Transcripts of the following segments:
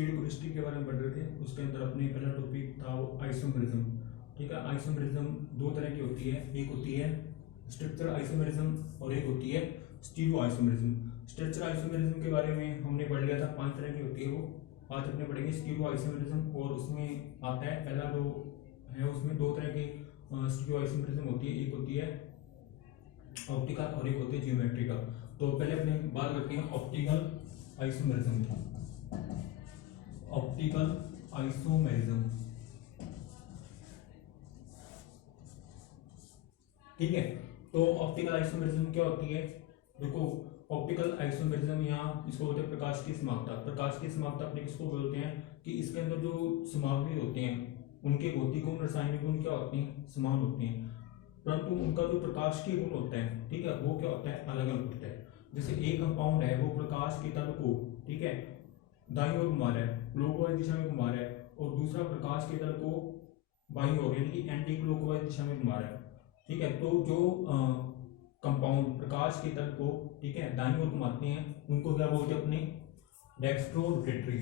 Stereo chemistry के बारे में पढ़ रहे थे। उसके अंदर अपने पहला टॉपिक था वो आइसोमेरिज्म। ठीक है, आइसोमेरिज्म दो तरह की होती है, एक होती है स्ट्रक्चरल आइसोमेरिज्म और एक होती है स्टीरियो आइसोमेरिज्म। स्ट्रक्चरल आइसोमेरिज्म के बारे में हमने पढ़ लिया था, 5 तरह की होती है वो। आज अपने पढ़ेंगे स्टीरियो आइसोमेरिज्म, और उसमें आता है पहला जो है उसमें दो तरह की स्टीरियो आइसोमेरिज्म होती है, एक होती है ऑप्टिकल और एक होती है जियोमेट्रिकल। तो पहले अपने बात करते हैं ऑप्टिकल आइसोमेरिज्म की। ऑप्टिकल आइसोमेरिज्म, ठीक है। तो ऑप्टिकल आइसोमेरिज्म क्या होती है? देखो, ऑप्टिकल आइसोमेरिज्म यहाँ इसको बोलते हैं प्रकाश की समाप्ता। प्रकाश की समाप्ता अपने किसको बोलते हैं कि इसके अंदर जो सामग्री होते हैं उनके भौतिक गुण रासायनिक गुण क्या होते हैं, समान होते हैं, परंतु उनका जो प्रकाश के गुण होता है, ठीक है, वो क्या होता है, अलग अलग होता है। जैसे एक कंपाउंड है वो प्रकाश के तल को, ठीक है, दाईं ओर घुमा रहा है, क्लॉकवाइज दिशा में घुमा रहा है, और दूसरा प्रकाश के तल को बाईं ओर यानी कि एंटी क्लॉकवाइज दिशा में घुमा रहा है। ठीक है, तो जो कंपाउंड प्रकाश के तल को, ठीक है, दाईं ओर घुमाते हैं उनको क्या बोलते हैं अपने डेक्स्ट्रो रोटेटरी।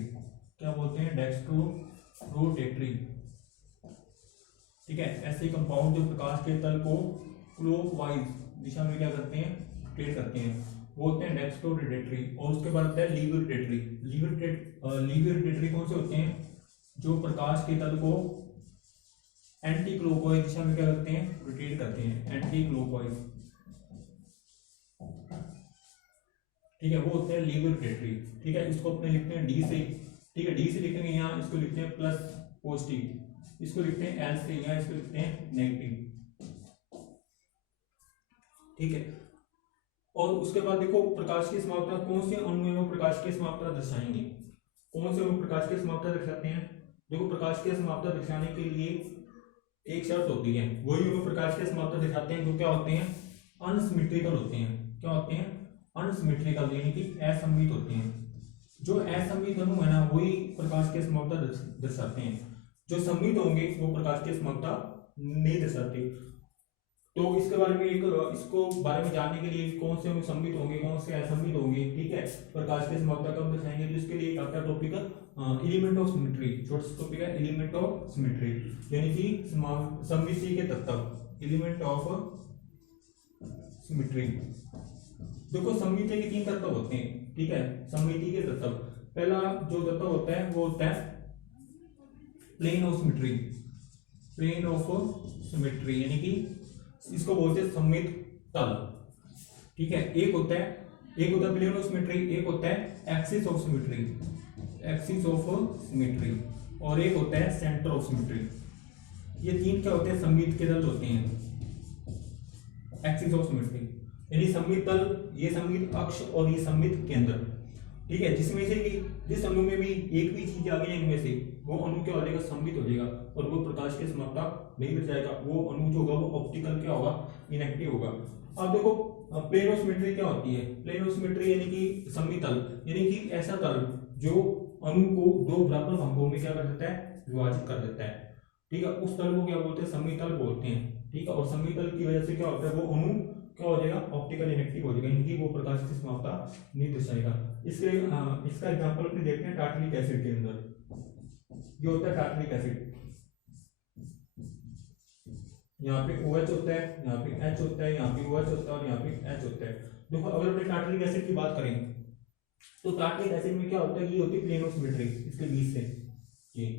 क्या बोलते हैं? Dextro rotatory. ठीक है, ऐसे कंपाउंड जो प्रकाश के तल को क्लॉकवाइज दिशा में क्या करते हैं, रोटेट करते हैं, वो होते हैं डेक्स्ट्रो रोटेटरी। और उसके बाद होता है लीवर रोटेटरी। लीवर रोटेटरी कौन से होते हैं? जो प्रकाश के तल को एंटी क्लॉकवाइज दिशा में क्या करते हैं, रोटेट करते हैं, एंटी क्लॉकवाइज। ठीक है, वो होते हैं लीवर रोटेटरी। ठीक है, इसको अपने लिखते हैं डी से। ठीक है, डी से लिखेंगे यहाँ, इसको लिखते हैं प्लस पॉजिटिव, इसको लिखते हैं एल से, यहाँ इसको लिखते हैं नेगेटिव। ठीक है, और उसके बाद देखो प्रकाश की समाप्ता कौन से अणु में प्रकाश की समाप्ता दर्शाएंगे, कौन से अणु प्रकाश की समाप्ता दर्शाते हैं? देखो, प्रकाश की समाप्ता दर्शाने के लिए एक शर्त होती है, वही अणु प्रकाश की समाप्ता दिखाते हैं जो क्या होते हैं, अनसिमेट्रिकल होते हैं। क्या होते हैं? अनसिमेट्रिकल, यानी कि असममित होते हैं। जो असममित अणु है ना, वही प्रकाश की समाप्ता दर्शाते हैं। जो सममित होंगे वो प्रकाश की समाप्ता नहीं दर्शाते। तो इसके बारे में इसको बारे में जानने के लिए कौन से अणु सममित होंगे, कौन से असममित होंगे, ठीक है, प्रकाश की समाप्ता कब दर्शाएंगे, तो इसके लिए आता है टॉपिक एलिमेंट ऑफ सिमेट्री। छोटा सा टॉपिक है एलिमेंट ऑफ सिमेट्री, यानी कि सममिति के तत्व, एलिमेंट ऑफ सिमेट्री। देखो, सममिति के 3 तत्व होते हैं, ठीक है, सममिति के तत्व। पहला जो तत्व होता है वो होता है plane of symmetry. Plane of symmetry यानी कि इसको बोलते हैं सममित तल। ठीक है, एक होता है प्लेन ऑफ सिमेट्री, एक होता है axis of symmetry, axis of symmetry, और एक होता है सेंटर ऑफ सिमेट्री। ये 3 क्या होते हैं, सममित के तल होते हैं। एक्सिस ऑफ सिमेट्री यानी सममित तल, ये सममित अक्ष और ये सममित केंद्र। ठीक है, जिसमें से कि जिस अणु में भी एक भी चीज आ गई इनमें से, वो अणु क्या हो जाएगा, सममित हो जाएगा, और वो प्रकाश की समाप्ता नहीं दर्शाएगा। वो अणु जो होगा वो ऑप्टिकल क्या होगा, इनएक्टिव होगा। अब देखो, प्लेन ऑफ सिमेट्री क्या होती है? प्लेन ऑफ सिमेट्री यानी कि सममित तल, यानी कि ऐसा तल जो अणु को 2 बराबर भागों में क्या कर देता है, विभाजित कर देता है। ठीक है, उस तल को क्या बोलते हैं, सममित तल बोलते हैं। ठीक है, और सममित तल की वजह से क्या होता है, वो अणु क्या हो जाएगा, ऑप्टिकल इनएक्टिव हो जाएगा, यानी कि वो प्रकाश की समाप्ता नहीं दर्शाएगा। इसका एग्जांपल अपने देखते हैं टार्टरिक एसिड के अंदर। ये होता है टार्टरिक एसिड, यहाँ पे OH होता है, यहाँ पे H होता है, यहाँ पे OH होता है और यहाँ पे H होता है। देखो, अगर अपने टार्टरिक एसिड की बात करें तो टार्टरिक एसिड में क्या होता है, ये होती है प्लेन ऑफ सिमेट्री, इसके बीच से ये,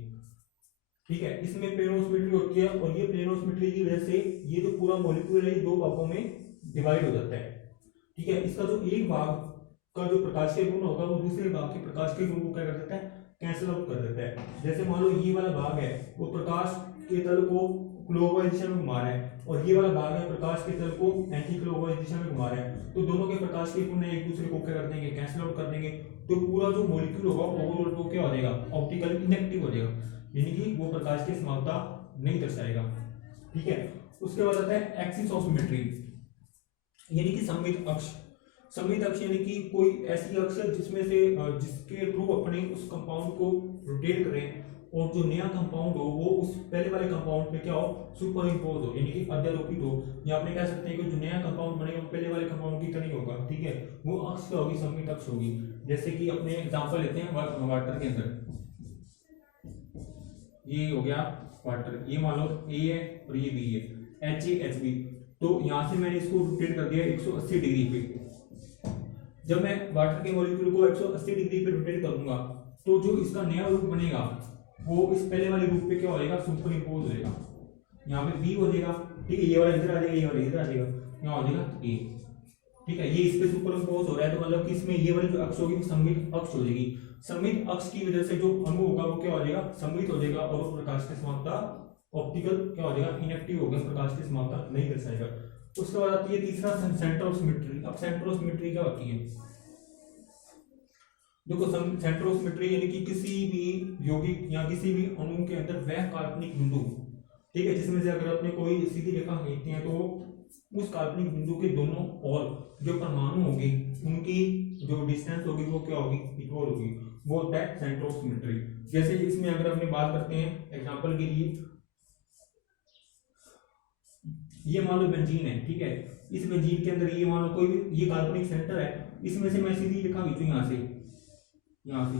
ठीक है, इसमें प्लेन ऑफ सिमेट्री होती है, और ये प्लेन ऑफ सिमेट्री की वजह से ये जो पूरा मॉलिक्यूल है ये 2 भागों में डिवाइड हो जाता है। ठीक है, इसका जो एक भाग का जो प्रकाशीय गुण होगा वो दूसरे भाग के प्रकाशीय गुण को क्या कर देता है, कैंसिल आउट कर देता है। जैसे मान लो ये वाला भाग है वो प्रकाश के तल को क्लॉकवाइज दिशा में घुमा रहा है, और ये वाला भाग है प्रकाश के तल को एंटी क्लॉकवाइज दिशा में घुमा रहा है, तो दोनों के प्रकाश के गुण एक दूसरे को क्या कर देंगे, कैंसिल आउट कर देंगे। तो पूरा जो मॉलिक्यूल होगा ओवरऑल वो क्या हो जाएगा, ऑप्टिकल इनएक्टिव हो जाएगा, यानी कि वो प्रकाश की समाप्ता नहीं दर्शाएगा। ठीक है, उसके बाद आता है एक्सिस ऑफ सिमेट्री, यानी कि सममित अक्ष। सममित अक्ष यानी कि कोई ऐसी अक्ष जिसमें से जिसके थ्रू अपने उस कंपाउंड को रोटेट करें, और जो नया कंपाउंड हो वो उस पहले वाले कंपाउंड पे क्या हो, सुपर इम्पोज हो, यानी कि अध्यारोपित हो। या आपने कह सकते हैं कि जो नया कंपाउंड बनेगा वो पहले वाले कंपाउंड की तरह ही होगा। ठीक है, वो अक्ष क्या होगी, सममित अक्ष होगी। जैसे कि अपने एग्जांपल लेते हैं वाटर के अंदर। ये हो गया क्वार्टर, ये मान लो ए है और ये बी है, एच ए एच बी। तो यहाँ से मैंने इसको रोटेट कर दिया 180 डिग्री पे। जब मैं वाटर के मॉलिक्यूल को 180 डिग्री पे रोटेट करूंगा तो जो इसका नया रूप बनेगा वो इस पहले वाले रूप पे क्या हो जाएगा, सुपर इम्पोज हो जाएगा। यहाँ पे बी हो जाएगा, ठीक है, ये वाला इधर आ जाएगा, ये वाला इधर आ जाएगा, यहाँ हो जाएगा ए, ठीक है। ये इस पे सुपर इम्पोज हो रहा है तो मतलब कि इसमें ये वाली जो अक्ष होगी वो सममित अक्ष हो जाएगी। सममित अक्ष की वजह से जो अणु होगा वो क्या हो जाएगा, सममित हो जाएगा और वो प्रकाश की समाप्ता ऑप्टिकल क्या हो जाएगा, इनएक्टिव हो गया, प्रकाश की समाप्ता नहीं दर्शाएगा। उसके बाद आती है तीसरा सेंटर ऑफ सिमेट्री। अब सेंटर ऑफ सिमेट्री क्या होती है, देखो सेंटर ऑफ सिमेट्री यानी कि किसी भी यौगिक या किसी भी अणु के अंदर वह काल्पनिक बिंदु, ठीक है, जिसमें से अगर अपने कोई सीधी रेखा खींचते हैं तो उस काल्पनिक बिंदु के दोनों और जो परमाणु होगी उनकी जो डिस्टेंस होगी वो क्या होगी, इक्वल होगी, वो होता है सेंटर ऑफ सिमेट्री। जैसे इसमें अगर अपने बात करते हैं एग्जांपल के लिए, ये मान लो बेंजीन है, ठीक है, इस बेंजीन के अंदर ये मान लो कोई भी ये काल्पनिक सेंटर है, इसमें से मैं सीधी रेखा खींचूं यहाँ से, यहाँ से,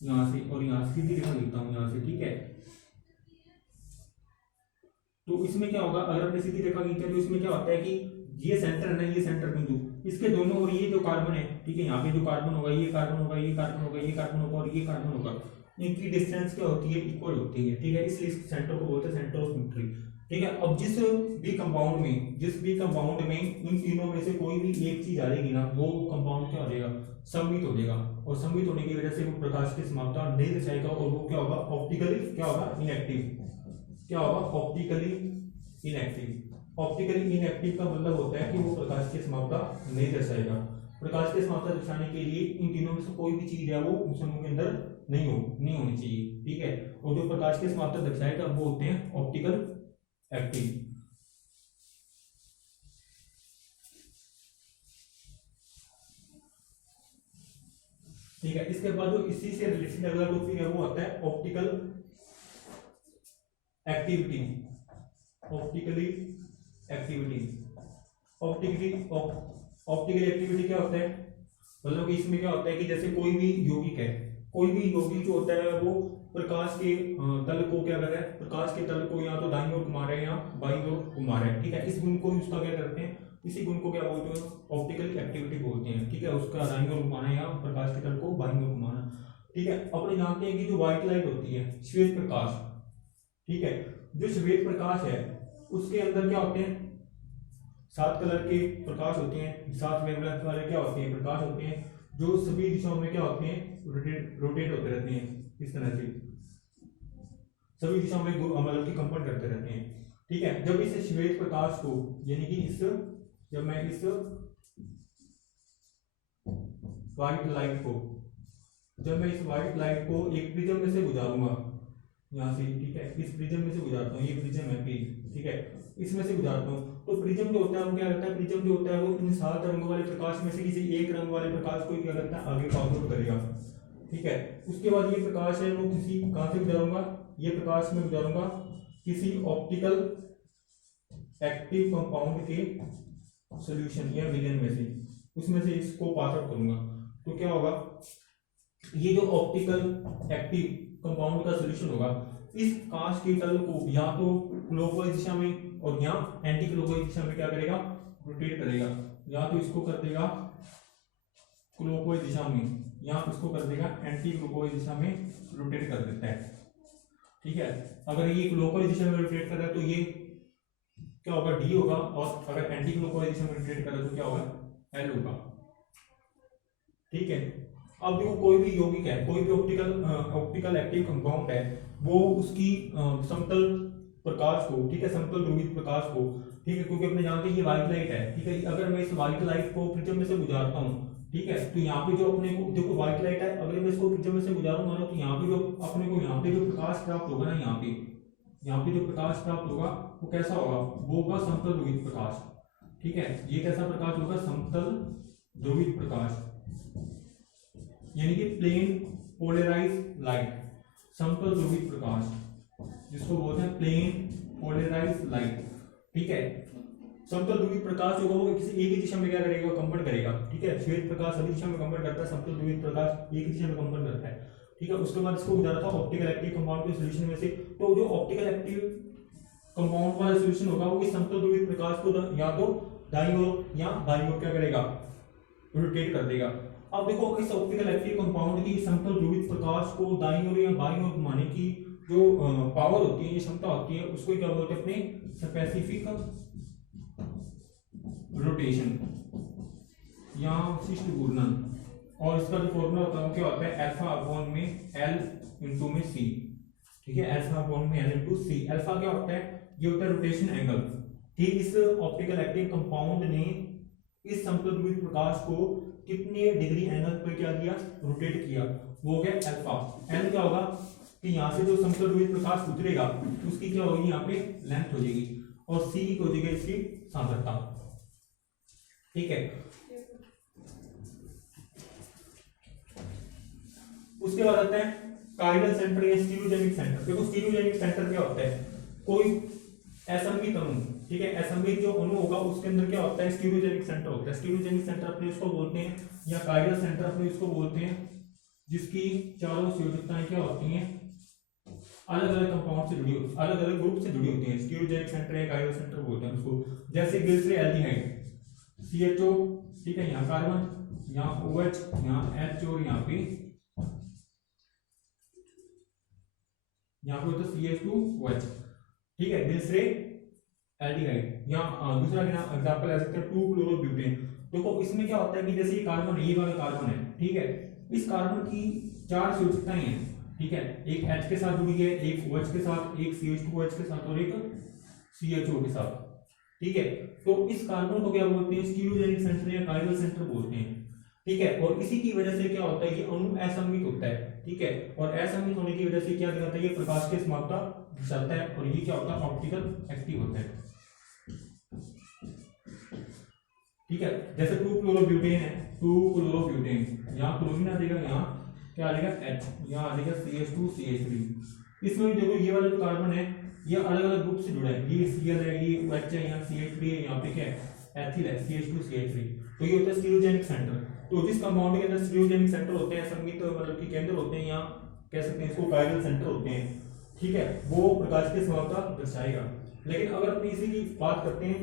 यहाँ से और यहाँ से सीधी रेखा खींचता हूँ यहाँ से, ठीक है। तो इसमें क्या होगा, अगर अपने सीधी रेखा खींचे तो इसमें क्या होता है कि ये सेंटर है ना, ये सेंटर बिंदु, इसके दोनों और ये जो कार्बन है, ठीक है, यहाँ पे जो कार्बन होगा, ये कार्बन होगा, ये कार्बन होगा, ये कार्बन होगा और ये कार्बन होगा, इनकी डिस्टेंस क्या होती है, इक्वल होती है, ठीक है। इसलिए इस सेंटर को बोलते हैं सेंटर ऑफ सिमेट्री, ठीक है। अब जिस भी कंपाउंड में इन तीनों में से कोई भी एक चीज आ जाएगी ना, वो कंपाउंड क्या हो जाएगा, सममित हो जाएगा, और सममित होने की वजह से वो प्रकाश की समाप्ता नहीं दर्शाएगा और वो क्या होगा, ऑप्टिकली क्या होगा, इनएक्टिव, क्या होगा, ऑप्टिकली इनएक्टिव। ऑप्टिकली इनएक्टिव का मतलब होता है कि वो प्रकाश की समाप्ता नहीं दर्शाएगा। प्रकाश की समाप्ता दर्शाने के लिए इन तीनों में से कोई भी चीज है वो उस अणु के अंदर नहीं होनी चाहिए, ठीक है। और जो प्रकाश की समाप्ता दर्शाएगा वो होते हैं ऑप्टिकल एक्टिव। ठीक है, इसके बाद जो इसी से रिलेटेड अगला टॉपिक है वो आता है optical activity. Optically activity, optical activity क्या होता है, मतलब कि इसमें क्या होता है कि जैसे कोई भी यौगिक है, कोई भी यौगिक जो होता है वो प्रकाश के तल को क्या कर रहा है, प्रकाश के तल को या तो दाईं ओर घुमा रहे हैं या बाईं ओर घुमा रहे हैं, ठीक है। इस गुण को उसका क्या करते हैं, इसी गुण को क्या बोलते हैं, ऑप्टिकल एक्टिविटी बोलते हैं, ठीक है। उसका दाईं ओर घुमाना या प्रकाश के तल को बाईं ओर घुमाना, ठीक है। अपने जानते हैं कि जो व्हाइट लाइट होती है, श्वेत प्रकाश, ठीक है, जो श्वेत प्रकाश है उसके अंदर क्या होते हैं, 7 कलर के प्रकाश होते हैं, 7 वेवलेंथ वाले क्या होते हैं, प्रकाश होते हैं, जो सभी दिशाओं में क्या होते हैं, रोटेट होते रहते हैं, इस तरह से सभी दिशाओं में मतलब कि कंपन करते रहते हैं, ठीक है। जब इस श्वेत प्रकाश को यानी कि जब मैं इस व्हाइट लाइट को एक प्रिज्म में से गुजारूंगा यहाँ से, ठीक है, इस प्रिज्म में से गुजारता हूँ, ये प्रिज्म है पी, ठीक है, इसमें से गुजारता हूँ, तो प्रिज्म जो होता है वो क्या करता है, प्रिज्म जो होता है वो इन 7 रंगों वाले प्रकाश में से किसी एक रंग वाले प्रकाश को क्या करता है, आगे पास आउट करेगा, ठीक है। उसके बाद ये प्रकाश है वो किसी कहाँ से गुजारूंगा, ये प्रकाश में गुजारूंगा किसी ऑप्टिकल एक्टिव कंपाउंड के सॉल्यूशन या विलयन में से, उसमें से इसको पास आउट करूंगा, तो क्या होगा, ये जो ऑप्टिकल एक्टिव कंपाउंड का सॉल्यूशन होगा, इस कांच के तल को या तो क्लॉकवाइज दिशा में और या एंटी क्लॉकवाइज दिशा में क्या करेगा, रोटेट करेगा, या तो इसको कर देगा क्लॉकवाइज दिशा में या इसको कर देगा एंटी क्लॉकवाइज दिशा में रोटेट कर देता है, ठीक है। अगर ये क्लॉकवाइज दिशा में रोटेट कर रहा है तो ये क्या होगा, डी होगा, और अगर एंटी क्लॉकवाइज दिशा में रोटेट कर रहा है तो क्या होगा, एल होगा, ठीक है। अब देखो कोई भी यौगिक है, कोई भी ऑप्टिकल एक्टिव कंपाउंड है, वो उसकी समतल प्रकाश को, ठीक है, समतल ध्रुवित प्रकाश को, ठीक है, क्योंकि अपने जानते हैं ये व्हाइट लाइट है, ठीक है, अगर मैं इस व्हाइट लाइट को प्रिज्म में से गुजारता हूँ, ठीक है, तो यहाँ पे जो अपने को देखो व्हाइट लाइट है, अगर मैं इसको प्रिज्म में से गुजारूंगा ना तो यहाँ पे जो अपने को यहाँ पे जो प्रकाश प्राप्त होगा ना, यहाँ पे जो प्रकाश प्राप्त होगा वो कैसा होगा, वो होगा समतल ध्रुवित प्रकाश, ठीक है। ये कैसा प्रकाश होगा, समतल ध्रुवित प्रकाश, यानी कि प्लेन पोलराइज्ड लाइट, समतल ध्रुवित प्रकाश, जिसको बोलते हैं प्लेन पोलराइज्ड लाइट, ठीक है। समतल ध्रुवित प्रकाश होगा वो किसी एक ही दिशा में क्या करेगा, कंपन करेगा, ठीक है। श्वेत प्रकाश सभी दिशा में कंपन करता है, समतल ध्रुवित प्रकाश एक दिशा में कंपन करता है, ठीक है। उसके बाद इसको गुजारा था ऑप्टिकल एक्टिव कंपाउंड के सॉल्यूशन में से। तो जो ऑप्टिकल एक्टिव कंपाउंड वाला सॉल्यूशन होगा वो इस समतल ध्रुवित प्रकाश को या तो दाईं ओर या बाईं ओर क्या करेगा, रोटेट कर देगा। अब देखो इस ऑप्टिकल एक्टिव कंपाउंड की समतल ध्रुवित प्रकाश को दाईं ओर या बाईं ओर घुमाने की जो पावर होती है, ये क्षमता होती है, उसको क्या बोलते हैं अपने स्पेसिफिक रोटेशन या विशिष्ट घूर्णन। और इसका जो फॉर्मूला होता है वो क्या होता है, अल्फा अपॉन में एल इंटू में सी, ठीक है, अल्फा अपॉन में एल इंटू सी। अल्फा क्या होता है, ये होता है रोटेशन एंगल कि इस ऑप्टिकल एक्टिव कंपाउंड ने इस समतल ध्रुवित प्रकाश को कितने डिग्री एंगल पर क्या किया, रोटेट किया, वो हो गया अल्फा। एल क्या होगा कि यहाँ से जो समतल ध्रुवित प्रकाश गुजरेगा उसकी क्या होगी, यहाँ पे लेंथ हो जाएगी, और सी की हो जाएगी इसकी सांद्रता, ठीक है। उसके बाद आता है काइरल सेंटर या स्टीरियोजेनिक सेंटर। देखो स्टीरियोजेनिक सेंटर क्या होता है, कोई असममित अणु, ठीक है, असममित जो अणु होगा उसके अंदर क्या होता है, स्टीरियोजेनिक सेंटर होता है। स्टीरियोजेनिक सेंटर अपने उसको बोलते हैं, या काइरल सेंटर अपने उसको बोलते हैं, जिसकी चारों संयोजकताएं क्या होती हैं, अलग अलग कंपाउंड से जुड़ी होती, अलग अलग ग्रुप से जुड़ी होती हैं। स्टीरियोजेनिक सेंटर या काइरल सेंटर बोलते हैं उसको। जैसे ग्लिसरॉल्डिहाइड CHO, ठीक है, यहाँ कार्बन, यहाँ OH, यहाँ H और यहाँ पे होता है CH2OH, ठीक है, ग्लिसरॉल्डिहाइड। या दूसरा एग्जांपल ले सकते हैं 2-क्लोरोब्यूटेन। देखो इसमें क्या होता है कि जैसे ये कार्बन है, ये वाला कार्बन है, ठीक है, इस कार्बन की 4 संयोजकताएं हैं, ठीक है, एक H के साथ जुड़ी है, एक OH के साथ, एक CH2OH के साथ और एक CHO के साथ, ठीक है। तो इस कार्बन को क्या बोलते हैं, स्टीरियोजेनिक सेंटर या काइरल सेंटर बोलते हैं, ठीक है। और इसी की वजह से क्या होता है, ये अणु असममित होता है, ठीक है, और असममित होने की वजह से क्या दिखाता है, ये प्रकाश की समाप्ता दर्शाता है, और ये क्या होता है, ऑप्टिकल एक्टिव होता है, ठीक है। जैसे 2-क्लोरोब्यूटेन है, 2-क्लोरोब्यूटेन, यहाँ क्लोरीन आ जाएगा, यहाँ क्या आ जाएगा H, यहाँ आ जाएगा CH2CH3। इसमें भी देखो ये वाला जो कार्बन है ये अलग अलग ग्रुप से जुड़ा है, ये Cl है, ये OH है, यहाँ CH3 है, यहाँ पे क्या है एथिल है, CH2CH3। तो ये होता है स्टीरियोजेनिक सेंटर। तो जिस कंपाउंड के अंदर स्टीरियोजेनिक सेंटर होते हैं, असममित मतलब कि केंद्र होते हैं, यहाँ कह सकते हैं इसको काइरल सेंटर होते हैं, ठीक है, वो प्रकाश की समाप्ता दर्शाएगा। लेकिन अगर अपनी इसी की बात करते हैं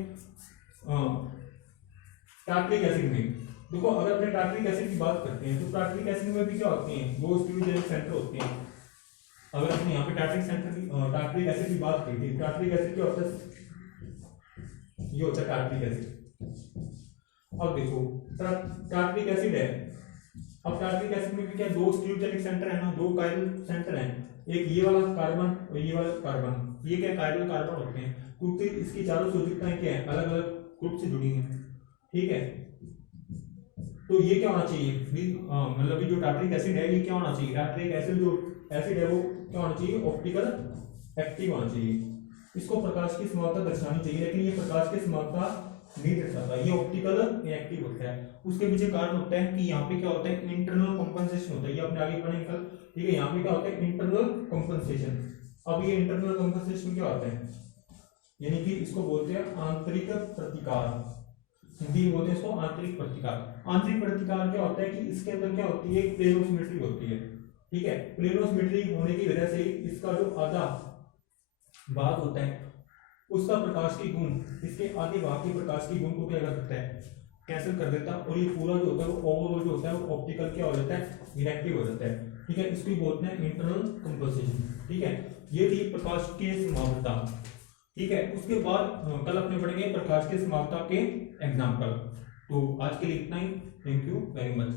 टार्टरिक एसिड में, देखो अगर अपने टार्टरिक एसिड की बात करते हैं तो टार्टरिक एसिड में भी क्या होते हैं, दो स्टीरियोजेनिक सेंटर होते हैं। अगर अपने यहाँ पे टार्टरिक एसिड की बात की थी, टार्टरिक एसिड क्या होता है, ये होता है टार्टरिक एसिड। अब देखो टार्टरिक एसिड है, अब टार्टरिक एसिड में भी क्या दो स्टीरियोजेनिक सेंटर है ना, दो काइरल सेंटर हैं, एक ये वाला कार्बन और ये वाला कार्बन, ये क्या काइरल कार्बन होते हैं, क्योंकि इसकी चारों संयोजकताएं क्या है, अलग अलग ग्रुप से जुड़ी हैं, ठीक है। तो ये क्या होना चाहिए, मतलब ये जो टार्टरिक एसिड है ये क्या होना चाहिए, टार्टरिक एसिड जो एसिड है वो क्या होना चाहिए, ऑप्टिकल एक्टिव होना चाहिए, इसको प्रकाश की समाप्ता दर्शानी चाहिए, लेकिन ये प्रकाश की समाप्ता नहीं दर्शाता, ये ऑप्टिकल एक्टिव होता है। उसके पीछे कारण होता है कि यहाँ पे क्या होता है, इंटरनल कंपनसेशन होता है, ये अपने आगे पढ़ेंगे कल, ठीक है। यहाँ पे क्या होता है, इंटरनल कंपनसेशन। अब ये इंटरनल कंपनसेशन क्या होता है, यानी कि इसको बोलते हैं आंतरिक प्रतिकार, हिंदी में बोलते हैं इसको आंतरिक प्रतिकार। आंतरिक प्रतिकार क्या होता है कि इसके अंदर क्या होती है, प्लेनोसिमेट्री होती है, ठीक है। प्लेनोसिमेट्री होने की वजह से इसका जो आधा भाग होता है उसका प्रकाश की गुण इसके आधे भाग के प्रकाश की गुण को क्या कर सकता है, कैंसिल कर देता है, और ये पूरा जो होता है वो ओवरऑल जो होता है वो ऑप्टिकल क्या हो जाता है, इनएक्टिव हो जाता है, ठीक है। इसको बोलते हैं इंटरनल कंपनसेशन, ठीक है। ये थी प्रकाश की समाप्ता, ठीक है। उसके बाद कल अपने पढ़ेंगे प्रकाश की समाप्ता के एग्जाम्पल। तो आज के लिए इतना ही, थैंक यू वेरी मच।